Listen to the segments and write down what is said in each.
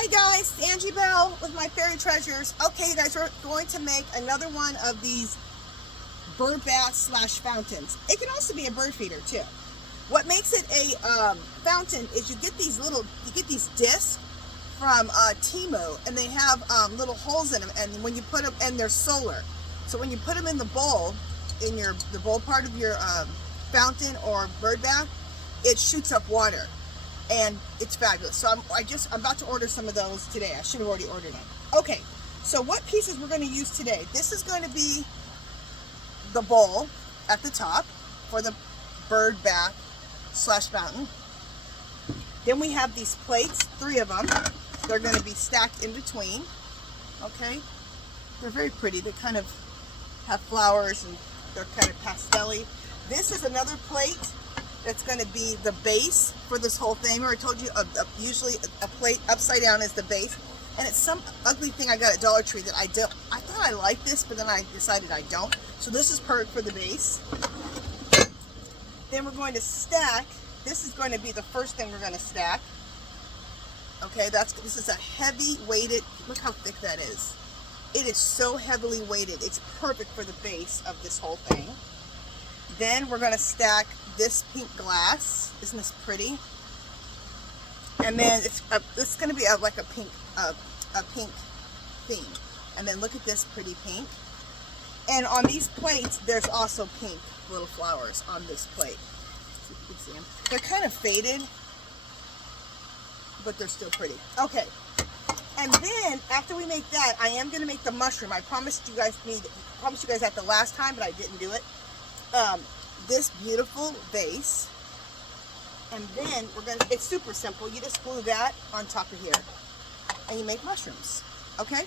Hi guys, Angie Bell with my fairy treasures. Okay, you guys, we're going to make another one of these bird bath slash fountains. It can also be a bird feeder too. What makes it a fountain is you get these discs from Temu, and they have little holes in them, and when you put them, and they're solar. So when you put them in the bowl, in the bowl part of your fountain or bird bath, it shoots up water. And it's fabulous. So I'm about to order some of those today. I should have already ordered them. Okay, so what pieces we're going to use today? This is going to be the bowl at the top for the bird bath slash fountain. Then we have these plates, 3 of them. They're going to be stacked in between. Okay, they're very pretty. They kind of have flowers and they're kind of pastel-y. This is another plate. That's going to be the base for this whole thing. Or I told you, usually a plate upside down is the base. And it's some ugly thing I got at Dollar Tree that I thought I liked this, but then I decided I don't. So this is perfect for the base. Then we're going to stack. This is going to be the first thing we're going to stack. Okay, this is a heavy weighted, look how thick that is. It is so heavily weighted. It's perfect for the base of this whole thing. Then we're going to stack this pink glass. Isn't this pretty? And then it's going to be like a pink theme. And then look at this pretty pink. And on these plates, there's also pink little flowers on this plate. See if you can see them. They're kind of faded, but they're still pretty. Okay. And then after we make that, I am going to make the mushroom. I promised you guys that the last time, but I didn't do it. This beautiful vase, and then it's super simple. You just glue that on top of here and you make mushrooms. Okay,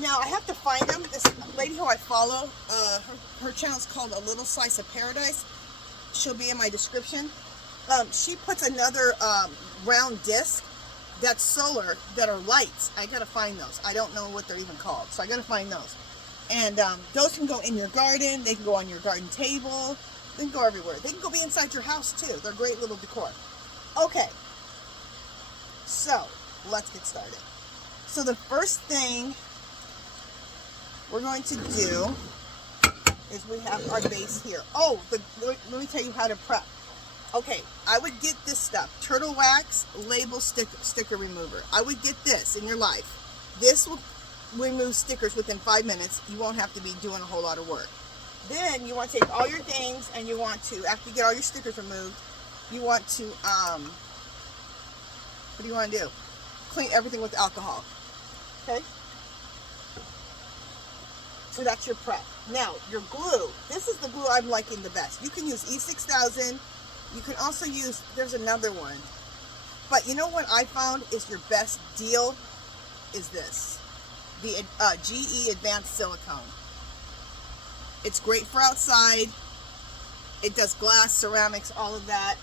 now I have to find them. This lady who I follow, her channel's called A Little Slice of Paradise. She'll be in my description. She puts another round disc that's solar, that are lights. I gotta find those. I don't know what they're even called, so I gotta find those. And those can go in your garden. They can go on your garden table. They can go everywhere. They can go be inside your house too. They're great little decor. Okay, so let's get started. So the first thing we're going to do is we have our base here. Oh, let me tell you how to prep. Okay, I would get this stuff. Turtle wax, label sticker remover. I would get this in your life. This will remove stickers within 5 minutes. You won't have to be doing a whole lot of work. Then you want to take all your things, and you want to, after you get all your stickers removed, you want to what do you want to do? Clean everything with alcohol. Okay, so that's your prep. Now your glue, this is the glue I'm liking the best. You can use E6000. You can also use, there's another one, but you know what I found is your best deal is this, the GE Advanced Silicone. It's great for outside. It does glass, ceramics, all of that.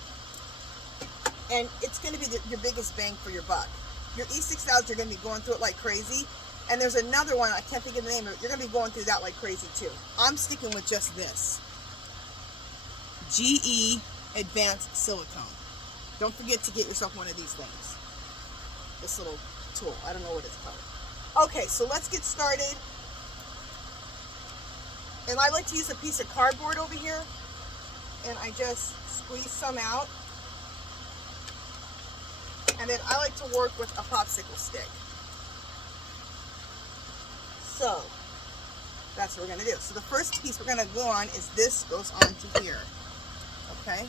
And it's going to be your biggest bang for your buck. Your E6000, you're going to be going through it like crazy. And there's another one, I can't think of the name of it. You're going to be going through that like crazy too. I'm sticking with just this. GE Advanced Silicone. Don't forget to get yourself one of these things. This little tool. I don't know what it's called. Okay, so let's get started. And I like to use a piece of cardboard over here, and I just squeeze some out. And then I like to work with a popsicle stick. So that's what we're going to do. So the first piece we're going to glue on is this goes onto here. Okay,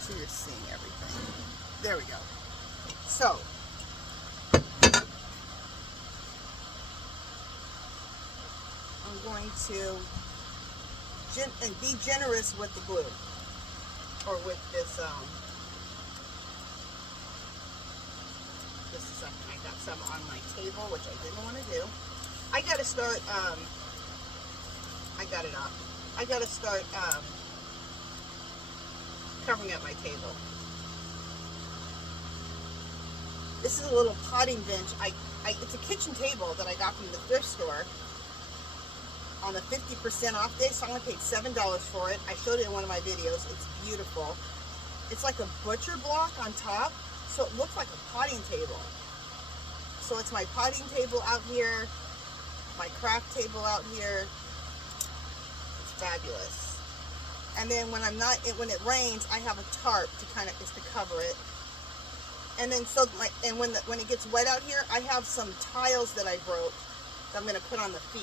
so you're seeing everything. There we go. So I'm going to be generous with the glue, or with this. This is something I got some on my table, which I didn't want to do. I got to start. I got it up. I got to start covering up my table. This is a little potting bench. It's a kitchen table that I got from the thrift store on a 50% off day, so I only paid $7 for it. I showed it in one of my videos. It's beautiful. It's like a butcher block on top, so it looks like a potting table. So it's my potting table out here, my craft table out here. It's fabulous. And then when when it rains, I have a tarp to kind of just to cover it. And then when it gets wet out here, I have some tiles that I broke that I'm going to put on the feet.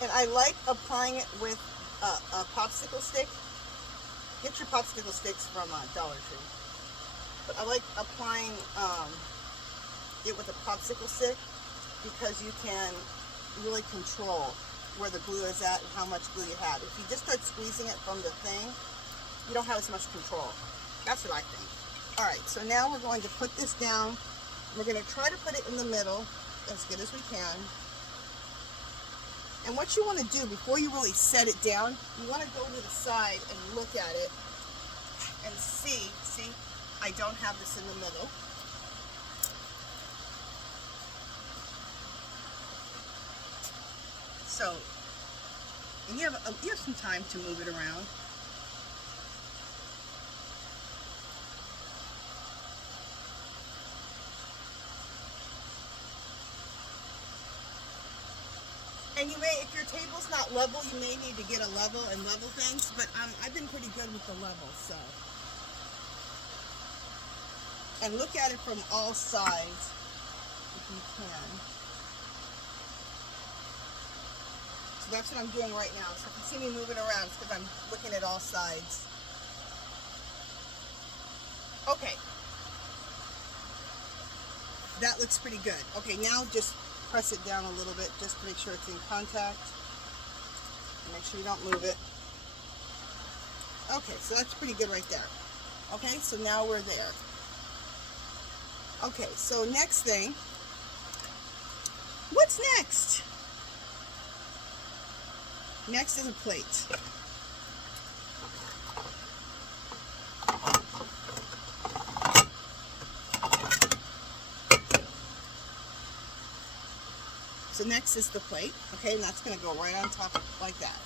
And I like applying it with a popsicle stick. Get your popsicle sticks from Dollar Tree. But I like applying it with a popsicle stick because you can really control where the glue is at and how much glue you have. If you just start squeezing it from the thing, you don't have as much control. That's what I think. Alright, so now we're going to put this down. We're going to try to put it in the middle as good as we can. And what you want to do before you really set it down, you want to go to the side and look at it and see, I don't have this in the middle. So, and you have some time to move it around. And you may, if your table's not level, you may need to get a level and level things, but I've been pretty good with the level, so. And look at it from all sides, if you can. So that's what I'm doing right now. So if you see me moving around, it's because I'm looking at all sides. Okay. That looks pretty good. Okay, now just press it down a little bit just to make sure it's in contact. And make sure you don't move it. Okay, so that's pretty good right there. Okay, so now we're there. Okay, so next thing. What's next? Next is a plate. So next is the plate, okay, and that's going to go right on top like that,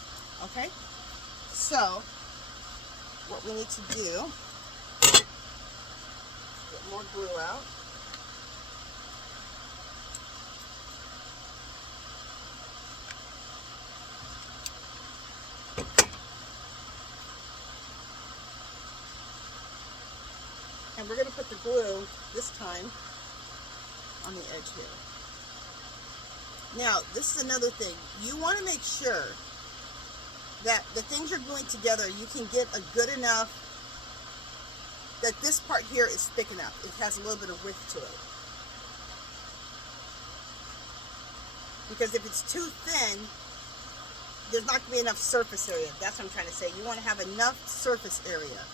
okay? So, what we need to do, get more glue out. And we're going to put the glue, this time, on the edge here. Now, this is another thing. You want to make sure that the things you're gluing together, you can get a good enough, that this part here is thick enough. It has a little bit of width to it. Because if it's too thin, there's not going to be enough surface area. That's what I'm trying to say. You want to have enough surface area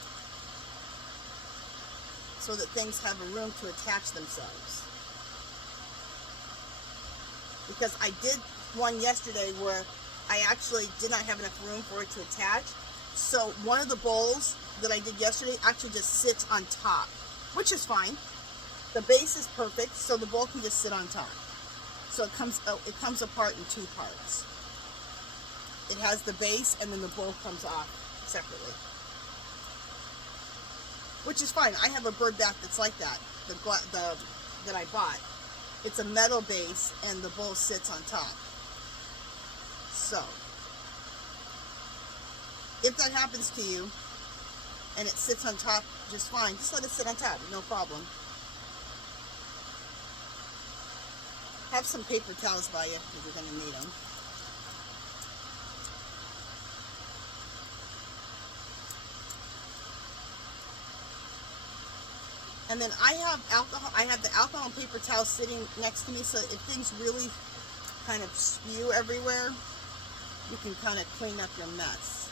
so that things have a room to attach themselves. Because I did one yesterday where I actually did not have enough room for it to attach. So one of the bowls that I did yesterday actually just sits on top, which is fine. The base is perfect, so the bowl can just sit on top. So it comes apart in two parts. It has the base and then the bowl comes off separately. Which is fine. I have a bird bath that's like that, that I bought. It's a metal base and the bowl sits on top. So, if that happens to you and it sits on top just fine, just let it sit on top, no problem. Have some paper towels by you because you're going to need them. And then I have the alcohol and paper towel sitting next to me, so if things really kind of spew everywhere, you can kind of clean up your mess.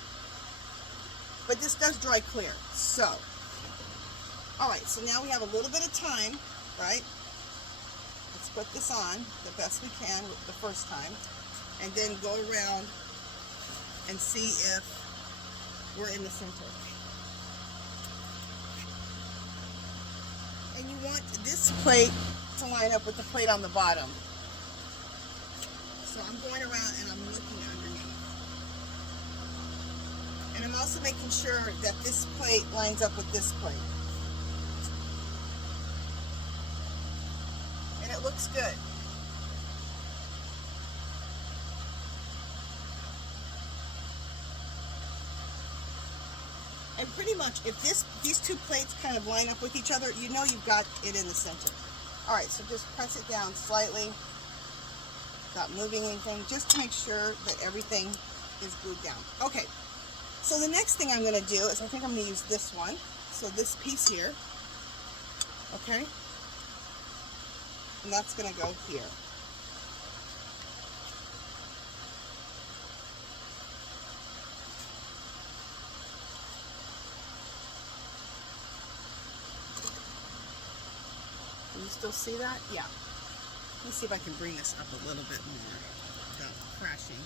But this does dry clear. So, alright, so now we have a little bit of time, right? Let's put this on the best we can the first time, and then go around and see if we're in the center. want this plate to line up with the plate on the bottom. So I'm going around and I'm looking underneath. And I'm also making sure that this plate lines up with this plate. And it looks good. And pretty much, if these two plates kind of line up with each other, you know you've got it in the center. All right, so just press it down slightly, not moving anything, just to make sure that everything is glued down. Okay, so the next thing I'm going to do is I think I'm going to use this one. So this piece here, okay, and that's going to go here. Can you still see that? Yeah. Let me see if I can bring this up a little bit more without crashing.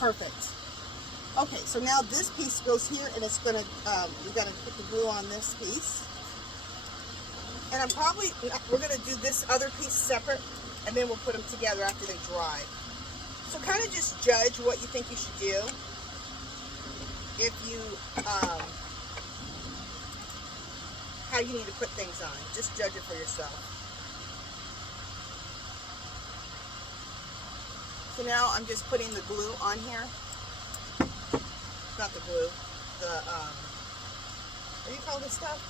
Perfect. Okay, so now this piece goes here, and it's gonna, we gotta put the glue on this piece. And we're gonna do this other piece separate, and then we'll put them together after they dry. So kind of just judge what you think you should do. If you, how you need to put things on. Just judge it for yourself. So now I'm just putting the glue on here. Not the glue, the, what do you call this stuff?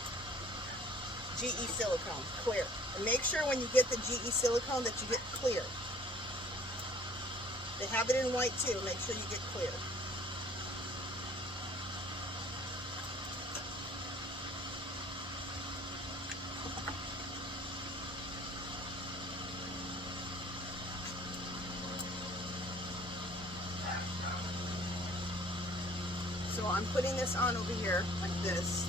GE silicone, clear. And make sure when you get the GE silicone that you get clear. They have it in white too, make sure you get clear. So I'm putting this on over here like this.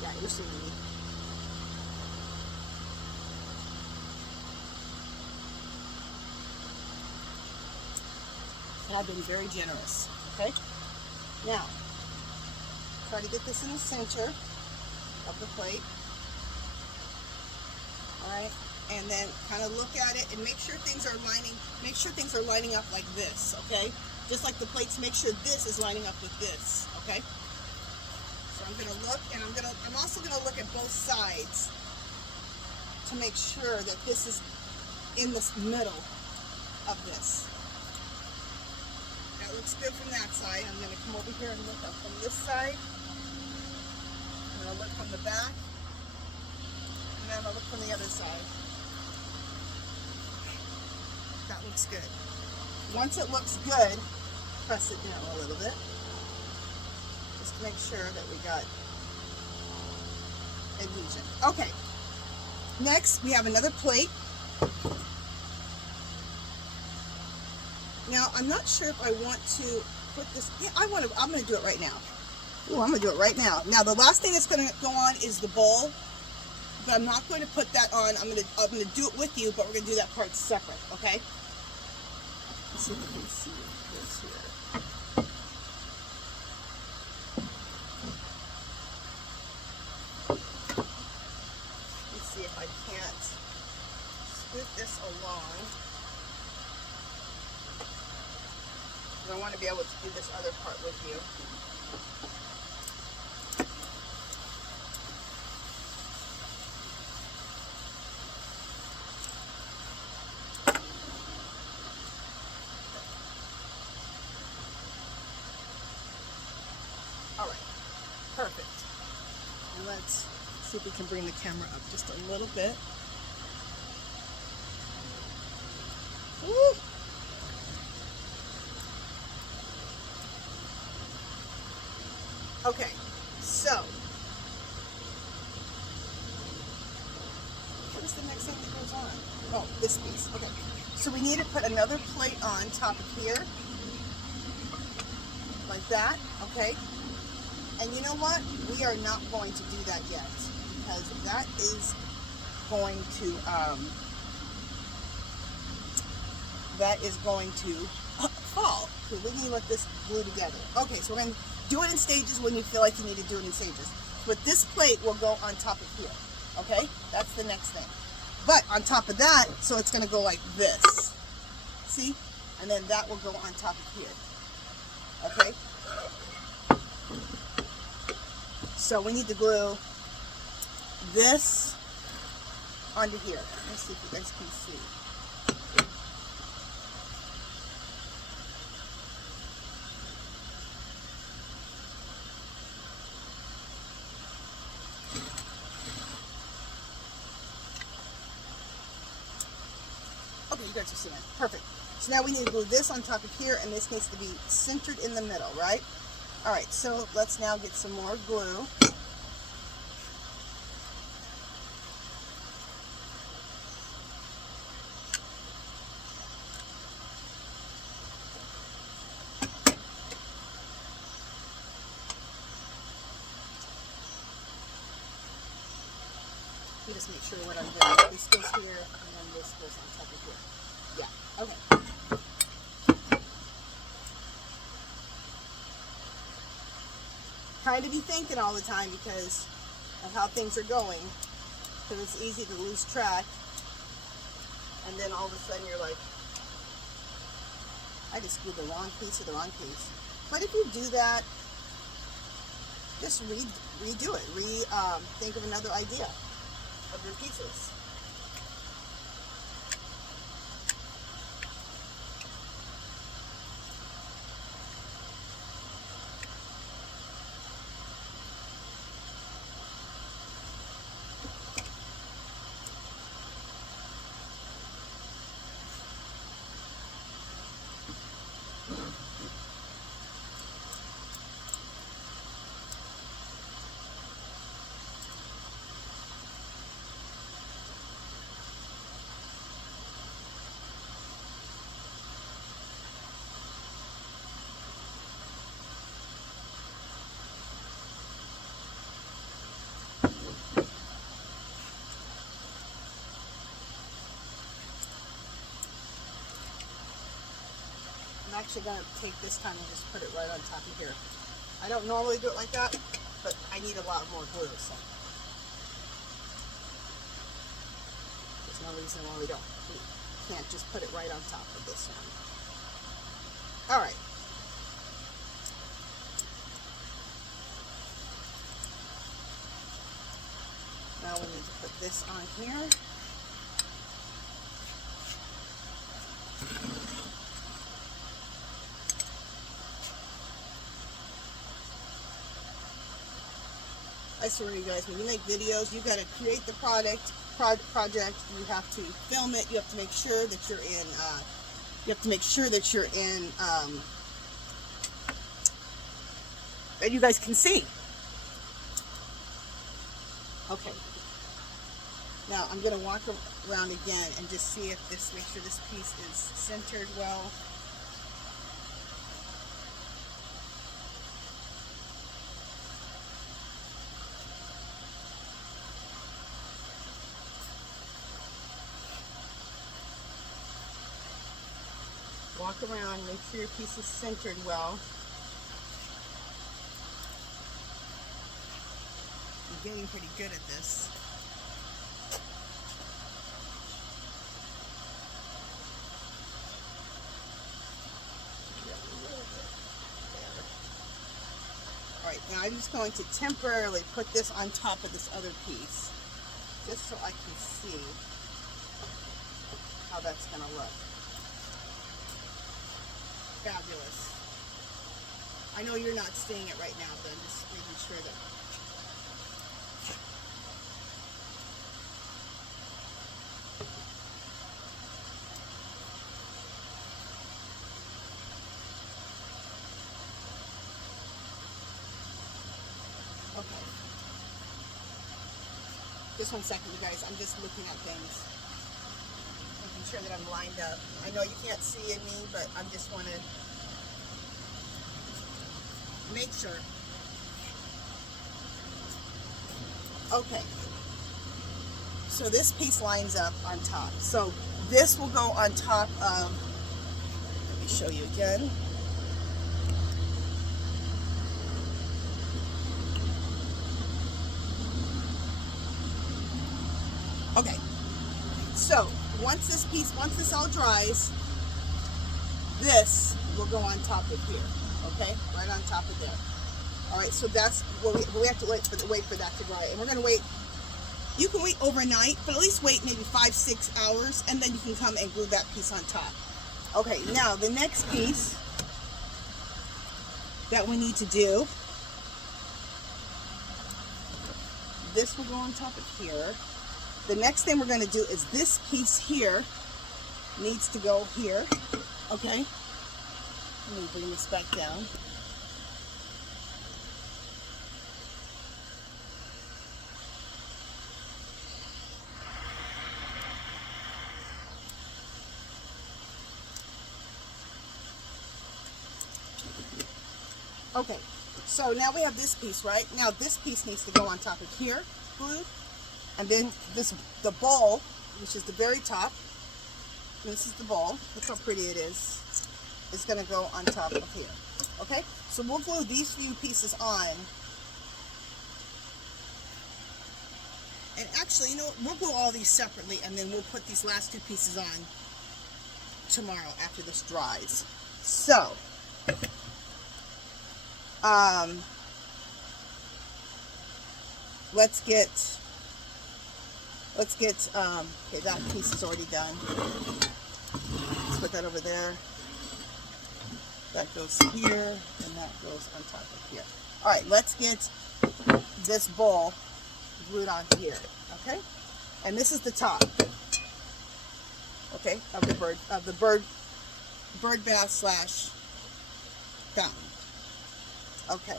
Yeah, you're seeing me. And I've been very generous. Okay? Now, try to get this in the center of the plate. Alright? And then kind of look at it and make sure things are lining up like this, okay? Just like the plates, make sure this is lining up with this, okay? So I'm gonna look, and I'm also gonna look at both sides to make sure that this is in the middle of this. That looks good from that side. I'm gonna come over here and look up from this side. I'm gonna look from the back, and then I'm gonna look from the other side. That looks good. Once it looks good, press it down a little bit, just to make sure that we got adhesion. Okay, next we have another plate. Now I'm not sure if I want to put this, yeah, I'm going to do it right now. Ooh, I'm going to do it right now. Now the last thing that's going to go on is the bowl, but I'm not going to put that on. I'm going to do it with you, but we're going to do that part separate, okay? Let's see if we can see this here. Let's see if I can't scoot this along. I want to be able to do this other part with you. All right, perfect. And let's see if we can bring the camera up just a little bit. Woo! Okay, so what is the next thing that goes on? Oh, this piece. Okay, so we need to put another plate on top of here, like that. Okay, and you know what? We are not going to do that yet because that is going to that is going to fall. Okay, we need to let this glue together. Okay, so we're going to do it in stages when you feel like you need to do it in stages. But this plate will go on top of here. Okay, that's the next thing. But on top of that, so it's going to go like this. See? And then that will go on top of here. Okay? So we need to glue this onto here. Let's see if you guys can see. Okay, you guys are seeing it. Perfect. So now we need to glue this on top of here, and this needs to be centered in the middle, right? All right, so let's now get some more glue. You just make sure what I'm doing. This goes here, and then this goes on top of here. Yeah, okay. Kind of be thinking all the time because of how things are going, because it's easy to lose track, and then all of a sudden you're like, I just glued the wrong piece to the wrong piece. But if you do that, just redo it. Think of another idea of your pieces. I'm actually going to take this time and just put it right on top of here. I don't normally do it like that, but I need a lot more glue, so there's no reason why we can't just put it right on top of this one. All right. Now we need to put this on here. I swear, you guys, when you make videos, you got to create the project. You have to film it. You have to make sure that you're in. That you guys can see. Okay. Now I'm going to walk around again and just see if make sure this piece is centered well. Walk around, make sure your piece is centered well. I'm getting pretty good at this. Alright, now I'm just going to temporarily put this on top of this other piece, just so I can see how that's going to look. Fabulous. I know you're not seeing it right now, but I'm just making sure that. Okay. Just 1 second, you guys. I'm just looking at things. Making sure that I'm lined up. I know you can't see me, but I just want to make sure. Okay. So this piece lines up on top. So this will go on top of show you again. Okay, so once this all dries, this will go on top of here, okay? Right on top of there. All right, so that's what we have to wait for that to dry. And we're gonna wait, you can wait overnight, but at least wait maybe 5-6 hours, and then you can come and glue that piece on top. Okay, now the next piece that we need to do, this will go on top of here. The next thing we're going to do is this piece here needs to go here, okay? Let me bring this back down. Okay, so now we have this piece, right? Now this piece needs to go on top of here, glued. And then the ball, which is the very top, this is the ball, look how pretty it is going to go on top of here. Okay, so we'll glue these few pieces on. And actually, you know what, we'll glue all these separately, and then we'll put these last two pieces on tomorrow after this dries. So, let's get, okay, that piece is already done. Let's put that over there. That goes here, and that goes on top of here. All right, let's get this ball glued on here, okay? And this is the top, okay, of the bird bath slash fountain. Okay.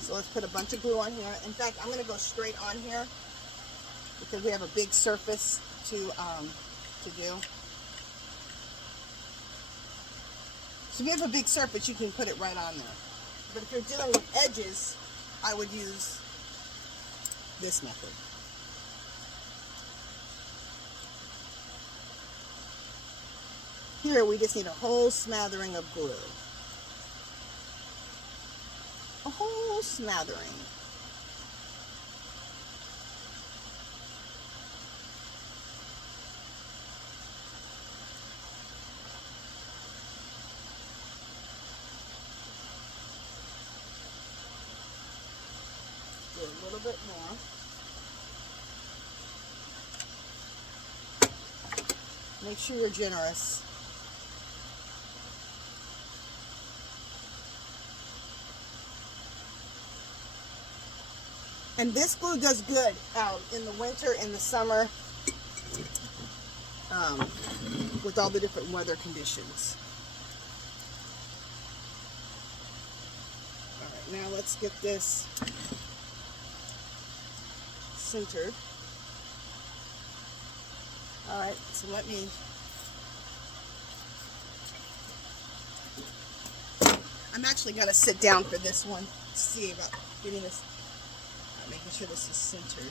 So let's put a bunch of glue on here. In fact, I'm going to go straight on here because we have a big surface to do. So if you have a big surface, you can put it right on there. But if you're dealing with edges, I would use this method. Here, we just need a whole smattering of glue. A whole smattering. Do a little bit more. Make sure you're generous. And this glue does good in the winter, in the summer, with all the different weather conditions. All right, now let's get this centered. All right, so I'm actually going to sit down for this one to see about getting this, making sure this is centered.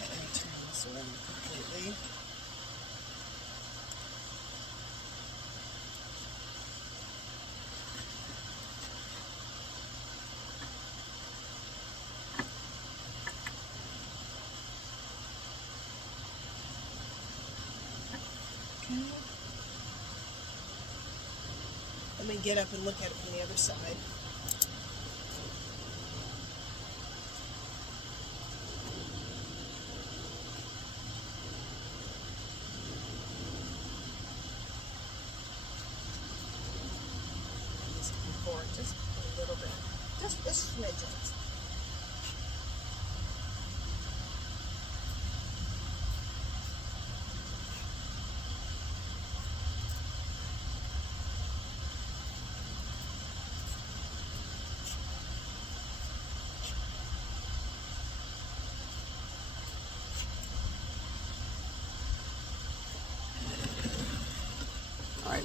Let me turn this around completely. Let me get up and look at it from the other side. Just a little bit, just a smidgen.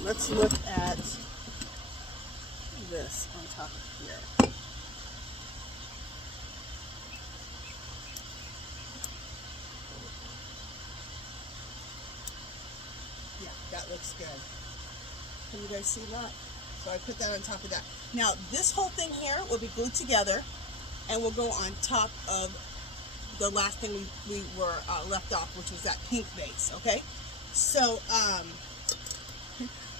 let's look at this on top of here. Yeah, that looks good. Can you guys see that? So I put that on top of that. Now this whole thing here will be glued together and will go on top of the last thing we were left off, which was that pink base, okay? So,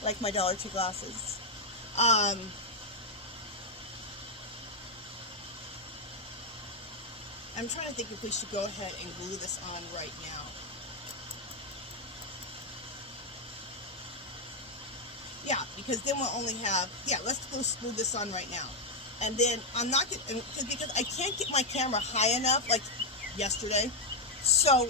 like my Dollar Tree glasses. I'm trying to think if we should go ahead and glue this on right now. Yeah, because then we'll only have, yeah, let's go glue this on right now. And then I'm not going to, because I can't get my camera high enough, like yesterday. So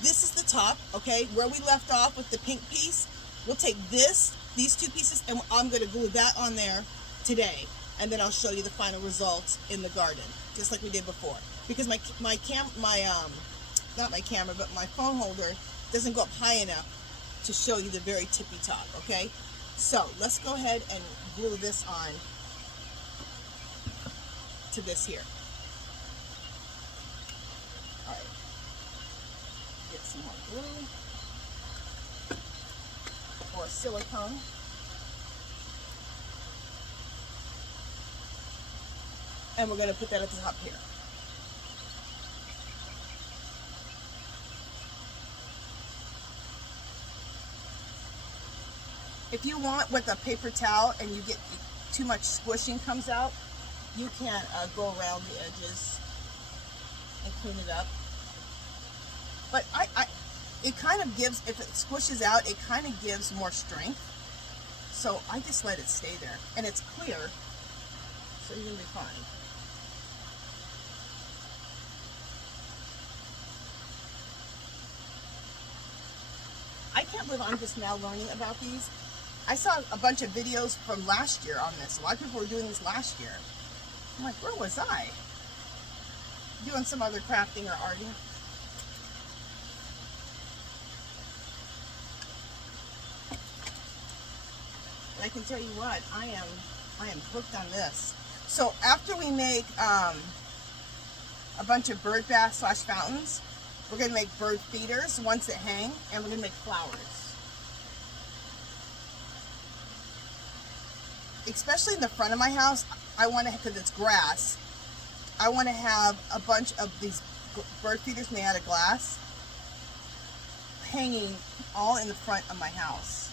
this is the top, okay, where we left off with the pink piece. We'll take these two pieces, and I'm going to glue that on there today, and then I'll show you the final results in the garden, just like we did before. Because my phone holder doesn't go up high enough to show you the very tippy top, okay? So let's go ahead and glue this on to this here. All right, get some more glue or silicone. And we're going to put that at the top here. If you want with a paper towel and you get too much squishing comes out, you can go around the edges and clean it up. But it kind of gives, if it squishes out, it kind of gives more strength. So I just let it stay there. And it's clear, so you're going to be fine. I can't believe I'm just now learning about these. I saw a bunch of videos from last year on this. A lot of people were doing this last year. I'm like, where was I? Doing some other crafting or arting. And I can tell you what, I am hooked on this. So after we make a bunch of bird bath / fountains, we're going to make bird feeders, ones that hang, and we're going to make flowers. Especially in the front of my house, I want to, because it's grass, I want to have a bunch of these bird feeders made out of glass hanging all in the front of my house.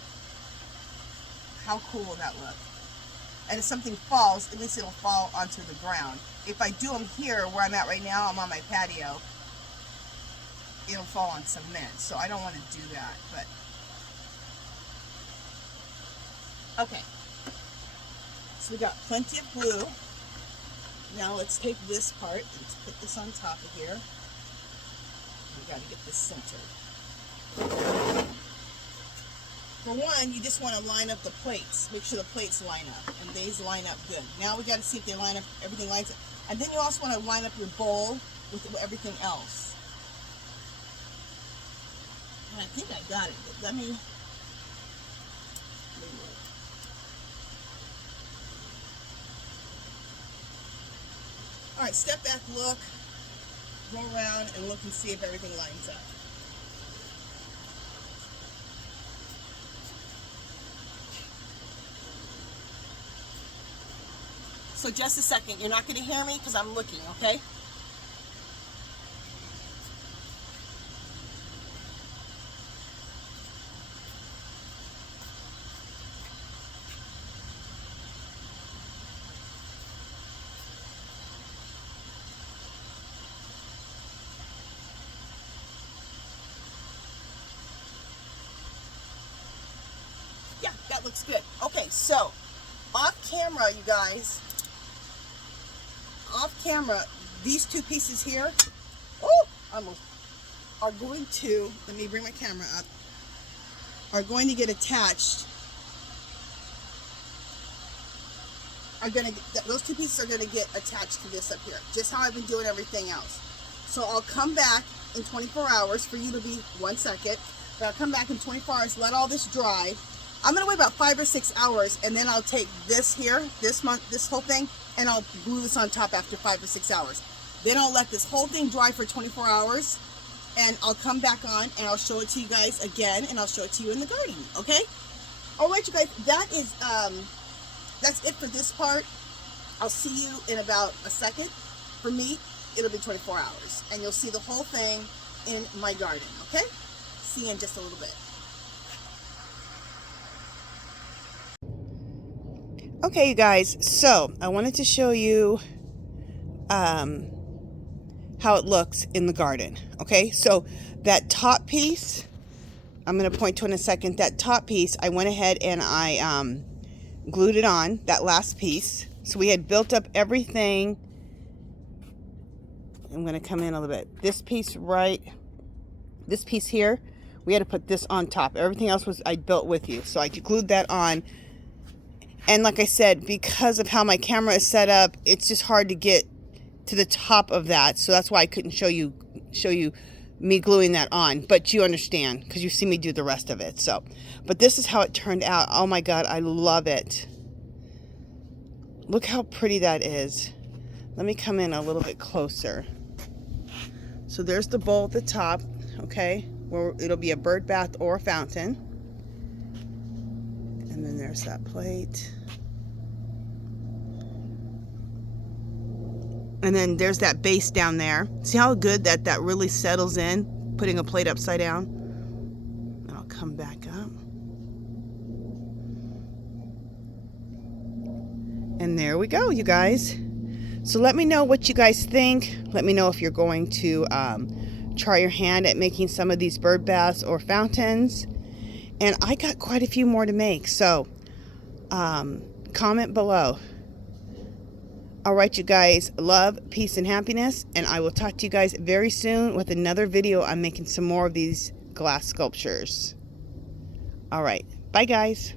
How cool will that look? And if something falls, at least it'll fall onto the ground. If I do them here, where I'm at right now, I'm on my patio, it'll fall on cement, so I don't want to do that, but okay. So we got plenty of glue. Now let's take this part and let's put this on top of here. We got to get this centered. For one, you just want to line up the plates. Make sure the plates line up, and these line up good. Now we got to see if they line up, everything lines up. And then you also want to line up your bowl with everything else. And I think I got it, but let me all right, step back, look, go around and look and see if everything lines up. So just a second, you're not going to hear me because I'm looking, okay? Yeah, that looks good. Okay, so off camera, you guys, off camera, these two pieces here, almost, are going to, let me bring my camera up, are going to get attached, those two pieces are going to get attached to this up here, just how I've been doing everything else. So I'll come back in 24 hours for you to be 1 second, but I'll come back in 24 hours, let all this dry, I'm gonna wait about 5 or 6 hours, and then I'll take this here, this whole thing, and I'll glue this on top after 5 or 6 hours. Then I'll let this whole thing dry for 24 hours, and I'll come back on and I'll show it to you guys again, and I'll show it to you in the garden, okay? All right, you guys, that is, that's it for this part. I'll see you in about a second. For me, it'll be 24 hours, and you'll see the whole thing in my garden, okay? See you in just a little bit. Okay, you guys, so I wanted to show you how it looks in the garden. Okay, so that top piece, I'm going to point to in a second. That top piece, I went ahead and I glued it on, that last piece. So we had built up everything. I'm going to come in a little bit. This piece this piece here, we had to put this on top. Everything else was I built with you. So I glued that on. And like I said, because of how my camera is set up, it's just hard to get to the top of that. So that's why I couldn't show you me gluing that on. But you understand, because you see me do the rest of it. So, but this is how it turned out. Oh my God, I love it. Look how pretty that is. Let me come in a little bit closer. So there's the bowl at the top, okay, where it'll be a bird bath or a fountain. And then there's that plate. And then there's that base down there. See how good that really settles in, putting a plate upside down? And I'll come back up. And there we go, you guys. So let me know what you guys think. Let me know if you're going to try your hand at making some of these bird baths or fountains. And I got quite a few more to make, so comment below. All right, you guys, love, peace, and happiness, and I will talk to you guys very soon with another video. I'm making some more of these glass sculptures. All right, bye, guys.